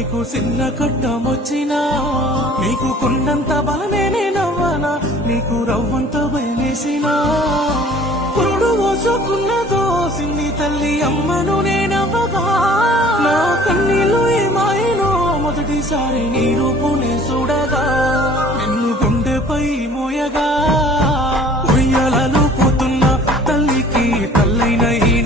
నీకు చిన్న కట్టమొచ్చినా నీకు కొండంత బలమే నవ్వనా నీకు రవ్వంత భయమేసినా పురుడు పోసుకున్నదో సిన్ని తల్లి అమ్మను నేనవ్వగా నా కన్నీళ్ళు ఏమాయనో మొదటిసారి నీ రూపునే చూడగా నిన్ను గుండెపై మోయగా ఉయ్యాలలో పోతున్న తల్లికి తల్లైన ఈ